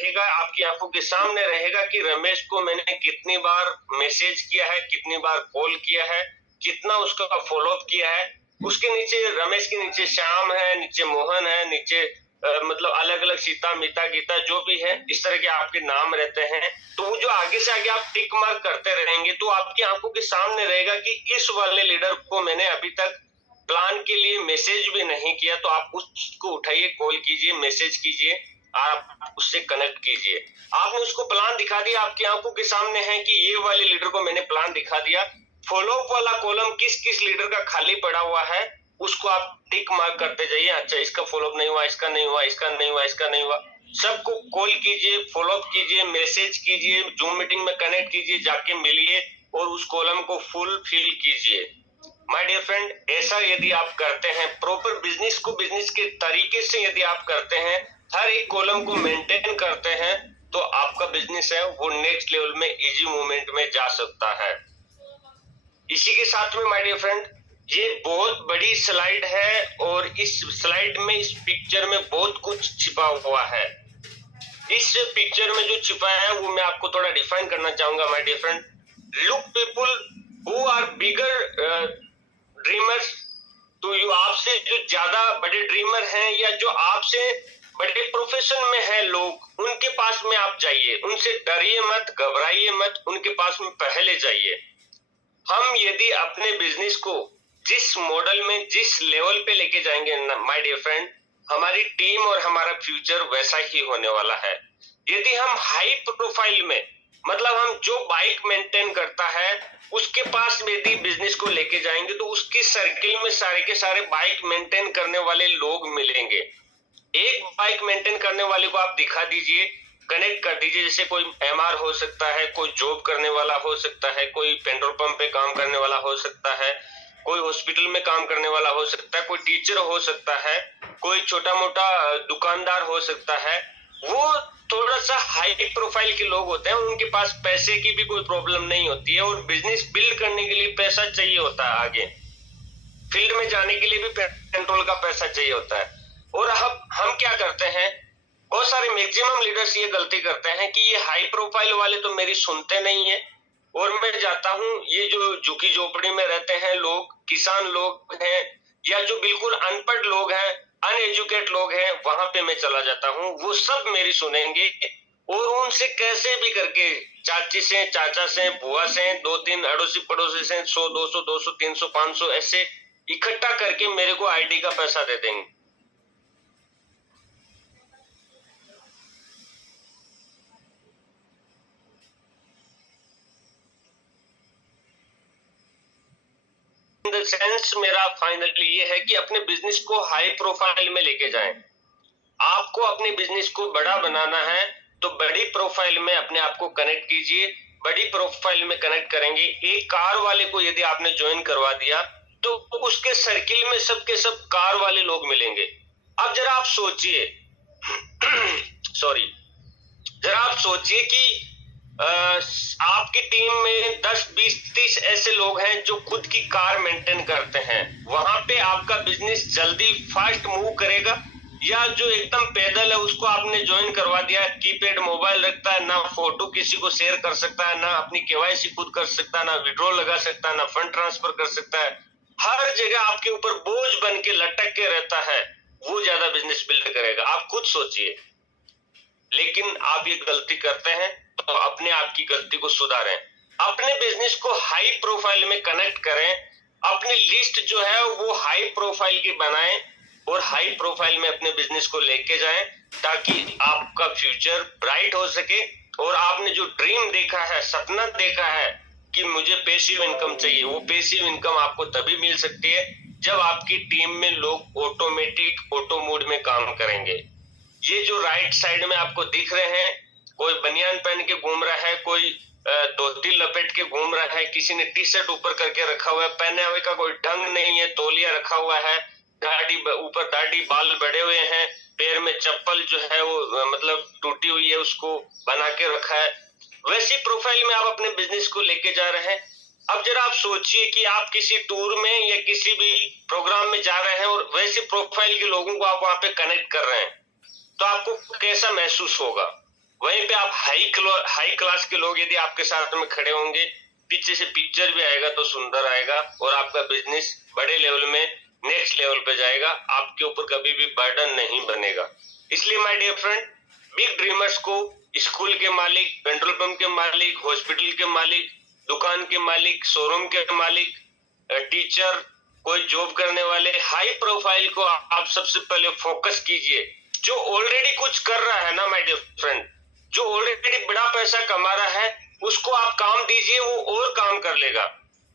रहेगा, आपकी आंखों के सामने रहेगा कि रमेश को मैंने कितनी बार मैसेज किया है, कितनी बार कॉल किया है, कितना उसका फॉलोअप किया है। उसके नीचे, रमेश के नीचे श्याम है, नीचे मोहन है, नीचे मतलब अलग अलग सीता, मीता, गीता जो भी है, इस तरह के आपके नाम रहते हैं। तो वो जो आगे से आगे आप टिक मार्क करते रहेंगे तो आपकी आंखों के सामने रहेगा कि इस वाले लीडर को मैंने अभी तक प्लान के लिए मैसेज भी नहीं किया। तो आप उसको उठाइए, कॉल कीजिए, मैसेज कीजिए, आप उससे कनेक्ट कीजिए। आपने उसको प्लान दिखा दिया, आपकी आंखों के सामने है कि ये वाले लीडर को मैंने प्लान दिखा दिया। फॉलोअप वाला कॉलम किस किस लीडर का खाली पड़ा हुआ है उसको आप टिक मार्क करते जाइए। अच्छा, इसका फॉलोअप नहीं हुआ, इसका नहीं हुआ, इसका नहीं हुआ, इसका नहीं हुआ। सबको कॉल कीजिए, फॉलोअप कीजिए, मैसेज कीजिए, जूम मीटिंग में कनेक्ट कीजिए, जाके मिलिए और उस कॉलम को फुल फिल कीजिए। माय डियर फ्रेंड, ऐसा यदि आप करते हैं, प्रॉपर बिजनेस को बिजनेस के तरीके से यदि आप करते हैं, हर एक कॉलम को मेंटेन करते हैं, तो आपका बिजनेस है वो नेक्स्ट लेवल में इजी मूवमेंट में जा सकता है। इसी के साथ में माय डियर फ्रेंड, ये बहुत बड़ी स्लाइड है और इस स्लाइड में, इस पिक्चर में बहुत कुछ छिपा हुआ है। इस पिक्चर में जो छिपा है वो मैं आपको थोड़ा डिफाइन करना चाहूंगा my dear friend. Look people who are bigger dreamers to you, आपसे जो ज्यादा बड़े ड्रीमर हैं या जो आपसे बड़े प्रोफेशन में है लोग, उनके पास में आप जाइए, उनसे डरिए मत, घबराइए मत, उनके पास में पहले जाइए। हम यदि अपने बिजनेस को जिस मॉडल में, जिस लेवल पे लेके जाएंगे माय डियर फ्रेंड, हमारी टीम और हमारा फ्यूचर वैसा ही होने वाला है। यदि हम हाई प्रोफाइल में, मतलब हम जो बाइक मेंटेन करता है उसके पास यदि बिजनेस को लेके जाएंगे तो उसके सर्किल में सारे के सारे बाइक मेंटेन करने वाले लोग मिलेंगे। एक बाइक मेंटेन करने वाले को आप दिखा दीजिए, कनेक्ट कर दीजिए। जैसे कोई एमआर हो सकता है, कोई जॉब करने वाला हो सकता है, कोई पेट्रोल पंप पे काम करने वाला हो सकता है, कोई हॉस्पिटल में काम करने वाला हो सकता है, कोई टीचर हो सकता है, कोई छोटा मोटा दुकानदार हो सकता है। वो थोड़ा सा हाई प्रोफाइल के लोग होते हैं, उनके पास पैसे की भी कोई प्रॉब्लम नहीं होती है और बिजनेस बिल्ड करने के लिए पैसा चाहिए होता है, आगे फील्ड में जाने के लिए भी पेट्रोल का पैसा चाहिए होता है। और हम क्या करते हैं, बहुत सारे मैक्सिमम लीडर्स ये गलती करते हैं कि ये हाई प्रोफाइल वाले तो मेरी सुनते नहीं है और मैं जाता हूँ, ये जो झुकी झोपड़ी में रहते हैं लोग, किसान लोग हैं या जो बिल्कुल अनपढ़ लोग हैं, अनएजुकेट लोग हैं, वहां पे मैं चला जाता हूँ, वो सब मेरी सुनेंगे और उनसे कैसे भी करके, चाची से, चाचा से, बुआ से, 2-3 अड़ोसी पड़ोसी से 100, 200, 200, 300, 500 ऐसे इकट्ठा करके मेरे को आईडी का पैसा दे देंगे। सेंस मेरा फाइनली ये है कि अपने बिजनेस को हाई प्रोफाइल में लेके जाएं। आपको अपने बिजनेस को बड़ा बनाना है तो बड़ी प्रोफाइल में अपने आप को कनेक्ट कीजिए। बड़ी प्रोफाइल में कनेक्ट करेंगे, एक कार वाले को यदि आपने ज्वाइन करवा दिया तो उसके सर्किल में सबके सब कार वाले लोग मिलेंगे। अब जरा आप सोचिए सॉरी, जरा आप सोचिए कि आपकी टीम में 10, 20, 30 ऐसे लोग हैं जो खुद की कार मेंटेन करते हैं। वहां पे आपका बिजनेस जल्दी फास्ट मूव करेगा या जो एकदम पैदल है उसको आपने ज्वाइन करवा दिया, कीपैड मोबाइल रखता है, ना फोटो किसी को शेयर कर सकता है, ना अपनी केवाईसी खुद कर सकता है, ना विड्रॉ लगा सकता है, ना फंड ट्रांसफर कर सकता है, हर जगह आपके ऊपर बोझ बन के लटक के रहता है, वो ज्यादा बिजनेस बिल्ड करेगा। आप खुद सोचिए। लेकिन आप ये गलती करते हैं तो अपने आप की गलती को सुधारें, अपने बिजनेस को हाई प्रोफाइल में कनेक्ट करें, अपनी लिस्ट जो है वो हाई प्रोफाइल की बनाएं और हाई प्रोफाइल में अपने बिजनेस को लेके जाएं ताकि आपका फ्यूचर ब्राइट हो सके। और आपने जो ड्रीम देखा है, सपना देखा है कि मुझे पैसिव इनकम चाहिए, वो पैसिव इनकम आपको तभी मिल सकती है जब आपकी टीम में लोग ऑटोमेटिक ऑटो मोड में काम करेंगे। ये जो राइट साइड में आपको दिख रहे हैं, कोई बनियान पहन के घूम रहा है, कोई धोती लपेट के घूम रहा है, किसी ने टी शर्ट ऊपर करके रखा हुआ है, पहने हुए का कोई ढंग नहीं है, तौलिया रखा हुआ है, दाढ़ी ऊपर, दाढ़ी बाल बड़े हुए हैं, पैर में चप्पल जो है वो मतलब टूटी हुई है, उसको बना के रखा है। वैसी प्रोफाइल में आप अपने बिजनेस को लेके जा रहे हैं। अब जरा आप सोचिए कि आप किसी टूर में या किसी भी प्रोग्राम में जा रहे हैं और वैसे प्रोफाइल के लोगों को आप वहां पे कनेक्ट कर रहे हैं तो आपको कैसा महसूस होगा। वहीं पे आप हाई क्लास के लोग यदि आपके साथ में खड़े होंगे, पीछे से पिक्चर भी आएगा तो सुंदर आएगा और आपका बिजनेस बड़े लेवल में नेक्स्ट लेवल पे जाएगा, आपके ऊपर कभी भी बर्डन नहीं बनेगा। इसलिए my dear friend, big dreamers को स्कूल के मालिक, पेट्रोल पंप के मालिक, हॉस्पिटल के मालिक, दुकान के मालिक, शोरूम के मालिक, टीचर, कोई जॉब करने वाले, हाई प्रोफाइल को आप सबसे पहले फोकस कीजिए। जो ऑलरेडी कुछ कर रहा है ना माय डियर फ्रेंड, जो ऑलरेडी बड़ा पैसा कमा रहा है, उसको आप काम दीजिए, वो और काम कर लेगा।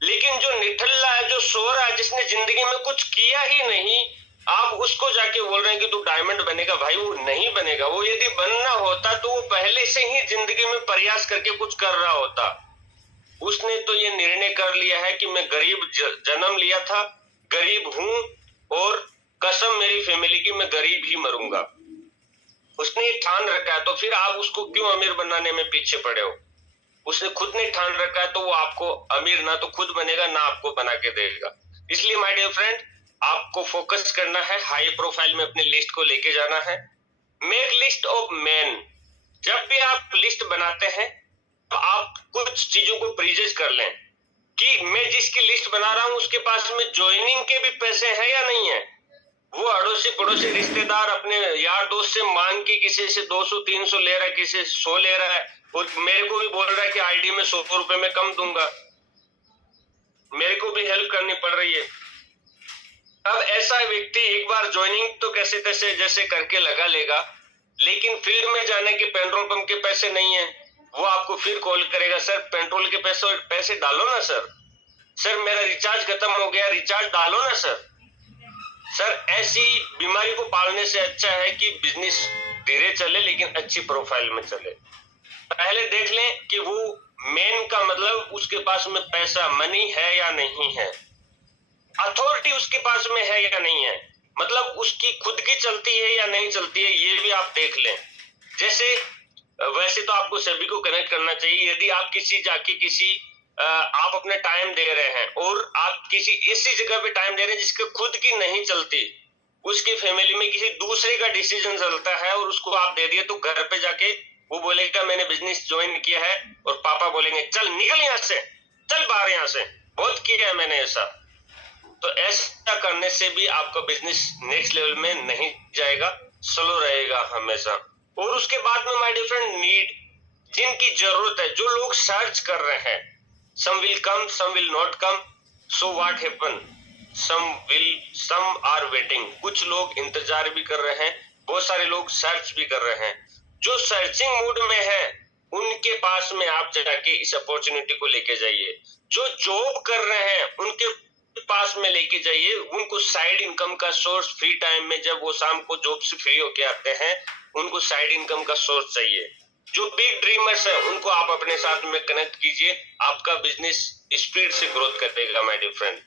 लेकिन जो निठल्ला है, जो सो रहा है, जिसने जिंदगी में कुछ किया ही नहीं, आप उसको जाके बोल रहे हैं कि तू डायमंड बनेगा, भाई वो नहीं बनेगा। वो यदि बनना होता तो वो पहले से ही जिंदगी में प्रयास करके कुछ कर रहा होता। उसने तो ये निर्णय कर लिया है कि मैं गरीब जन्म लिया था, गरीब हूं और कसम मेरी फैमिली की, मैं गरीब ही मरूंगा। उसने ये ठान रखा है, तो फिर आप उसको क्यों अमीर बनाने में पीछे पड़े हो? उसने खुद ने ठान रखा है, तो वो आपको अमीर ना तो खुद बनेगा ना आपको बना के देगा। इसलिए माय डियर फ्रेंड, आपको फोकस करना है, हाई प्रोफाइल में अपनी लिस्ट को लेके जाना है। Make list of man. जब भी आप लिस्ट बनाते हैं तो आप कुछ चीजों को प्रीजज कर लें कि मैं जिसकी लिस्ट बना रहा हूं उसके पास में ज्वाइनिंग के भी पैसे हैं या नहीं है। वो अड़ोसी पड़ोसी रिश्तेदार अपने यार दोस्त से मांग के किसी से 200-300 ले रहा है, किसी से 100 ले रहा है, और मेरे को भी बोल रहा है कि आईडी में 100 रुपए में कम दूंगा, मेरे को भी हेल्प करनी पड़ रही है। अब ऐसा व्यक्ति एक बार ज्वाइनिंग तो कैसे तैसे जैसे करके लगा लेगा, लेकिन फील्ड में जाने के पेट्रोल पंप के पैसे नहीं है। वो आपको फिर कॉल करेगा, सर पेट्रोल के पैसे डालो ना सर, सर मेरा रिचार्ज खत्म हो गया, रिचार्ज डालो ना सर। सर ऐसी बीमारी को पालने से अच्छा है कि बिजनेस धीरे चले लेकिन अच्छी प्रोफाइल में चले। पहले देख लें कि वो मेन का मतलब उसके पास में पैसा मनी है या नहीं है, अथॉरिटी उसके पास में है या नहीं है, मतलब उसकी खुद की चलती है या नहीं चलती है, ये भी आप देख लें। जैसे वैसे तो आपको सभी को कनेक्ट करना चाहिए। यदि आप आप अपने टाइम दे रहे हैं और आप किसी ऐसी जगह पे टाइम दे रहे हैं जिसके खुद की नहीं चलती, उसकी फैमिली में किसी दूसरे का डिसीजन चलता है और उसको आप दे दिए, तो घर पे जाके वो बोलेगा मैंने बिजनेस ज्वाइन किया है, और पापा बोलेंगे चल निकल यहाँ से, चल बाहर यहाँ से, बहुत किया है मैंने ऐसा। तो ऐसा करने से भी आपका बिजनेस नेक्स्ट लेवल में नहीं जाएगा, स्लो रहेगा हमेशा। और उसके बाद में माय डिफरेंट नीड, जिनकी जरूरत है, जो लोग सर्च कर रहे हैं, some will come some will not come, so what happen, some are waiting. कुछ लोग इंतजार भी कर रहे हैं, बहुत सारे लोग सर्च भी कर रहे हैं। जो सर्चिंग मूड में है उनके पास में आप जाके इस अपॉर्चुनिटी को लेके जाइए। जो जॉब कर रहे हैं उनके पास में लेके जाइए, उनको साइड इनकम का सोर्स फ्री टाइम में, जब वो शाम को जॉब से फ्री होके आते हैं, उनको साइड इनकम का सोर्स चाहिए। जो बिग ड्रीमर्स है उनको आप अपने साथ में कनेक्ट कीजिए, आपका बिजनेस स्पीड से ग्रोथ करेगा my dear friend.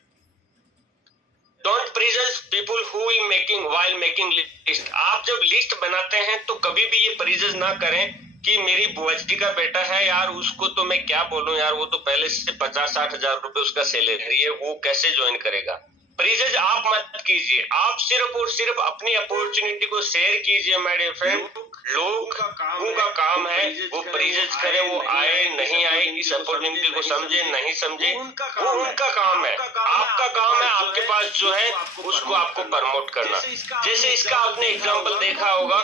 Don't prejudge people who will making while making list. आप जब लिस्ट बनाते हैं तो कभी भी ये प्रेजज ना करें कि मेरी बुआ जी का बेटा है यार, उसको तो मैं क्या बोलूं यार, वो तो पहले से 50-60 हजार रुपए उसका सैलरी है, वो कैसे ज्वाइन करेगा। प्रेजज आप मत कीजिए, आप सिर्फ और सिर्फ अपनी अपॉर्चुनिटी को शेयर कीजिए माय डियर फ्रेंड। लोग का काम है वो प्रेजज करे, वो आए नहीं आए, इस अपॉर्चुनिटी को समझे नहीं समझे, वो उनका काम है। आपका काम है आपके पास जो है उसको आपको प्रमोट करना। जैसे इसका आपने एग्जाम्पल देखा होगा,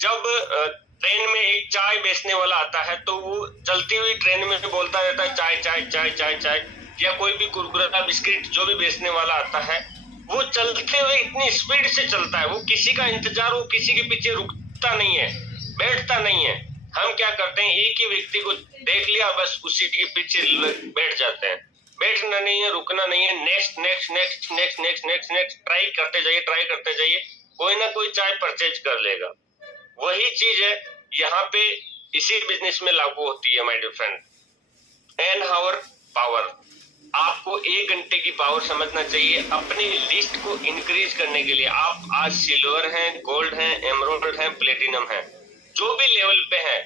जब ट्रेन में एक चाय बेचने वाला आता है तो वो चलती हुई ट्रेन में बोलता रहता है चाय चाय चाय चाय चाय, या कोई भी कुरकुरा बिस्किट जो भी बेचने वाला आता है, वो चलते हुए इतनी स्पीड से चलता है, वो किसी का इंतजार, वो किसी के पीछे रुकता नहीं है, बैठता नहीं है। हम क्या करते हैं, एक ही व्यक्ति को देख लिया बस उसी के पीछे बैठ जाते हैं। बैठना नहीं है, रुकना नहीं है, next next next next next next next try करते जाइए, कोई ना कोई चाय परचेज कर लेगा। वही चीज है यहाँ पे इसी बिजनेस में लागू होती है my dear friend. An hour power, आपको 1 घंटे की पावर समझना चाहिए अपनी लिस्ट को इंक्रीज करने के लिए। आप आज सिल्वर हैं, गोल्ड हैं, एमराल्ड हैं, प्लेटिनम हैं, जो भी लेवल पे हैं,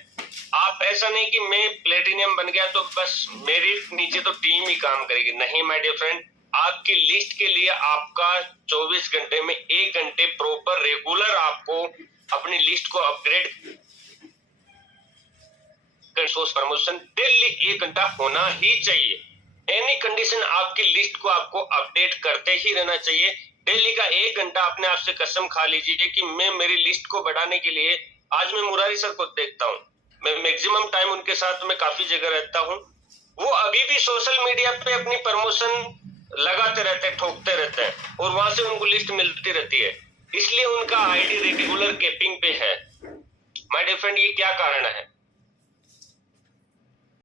आप ऐसा नहीं कि मैं प्लेटिनम बन गया तो बस मेरी नीचे तो टीम ही काम करेगी, नहीं माय डियर फ्रेंड। आपकी लिस्ट के लिए आपका 24 घंटे में 1 घंटे प्रॉपर रेगुलर आपको अपनी लिस्ट को अपग्रेड सोर्स प्रमोशन डेली 1 घंटा होना ही चाहिए। एनी कंडीशन आपकी लिस्ट को आपको अपडेट करते ही रहना चाहिए। डेली का 1 घंटा अपने आप से कसम खा लीजिए कि मैं मेरी लिस्ट को बढ़ाने के लिए, आज मैं मुरारी सर को देखता हूँ, मैं मैक्सिमम टाइम उनके साथ में काफी जगह रहता हूँ, वो अभी भी सोशल मीडिया पे अपनी प्रमोशन लगाते रहते हैं, ठोकते रहते हैं और वहां से उनको लिस्ट मिलती रहती है, इसलिए उनका आईडी रेगुलर केपिंग पे है। माय डियर फ्रेंड, ये क्या कारण है?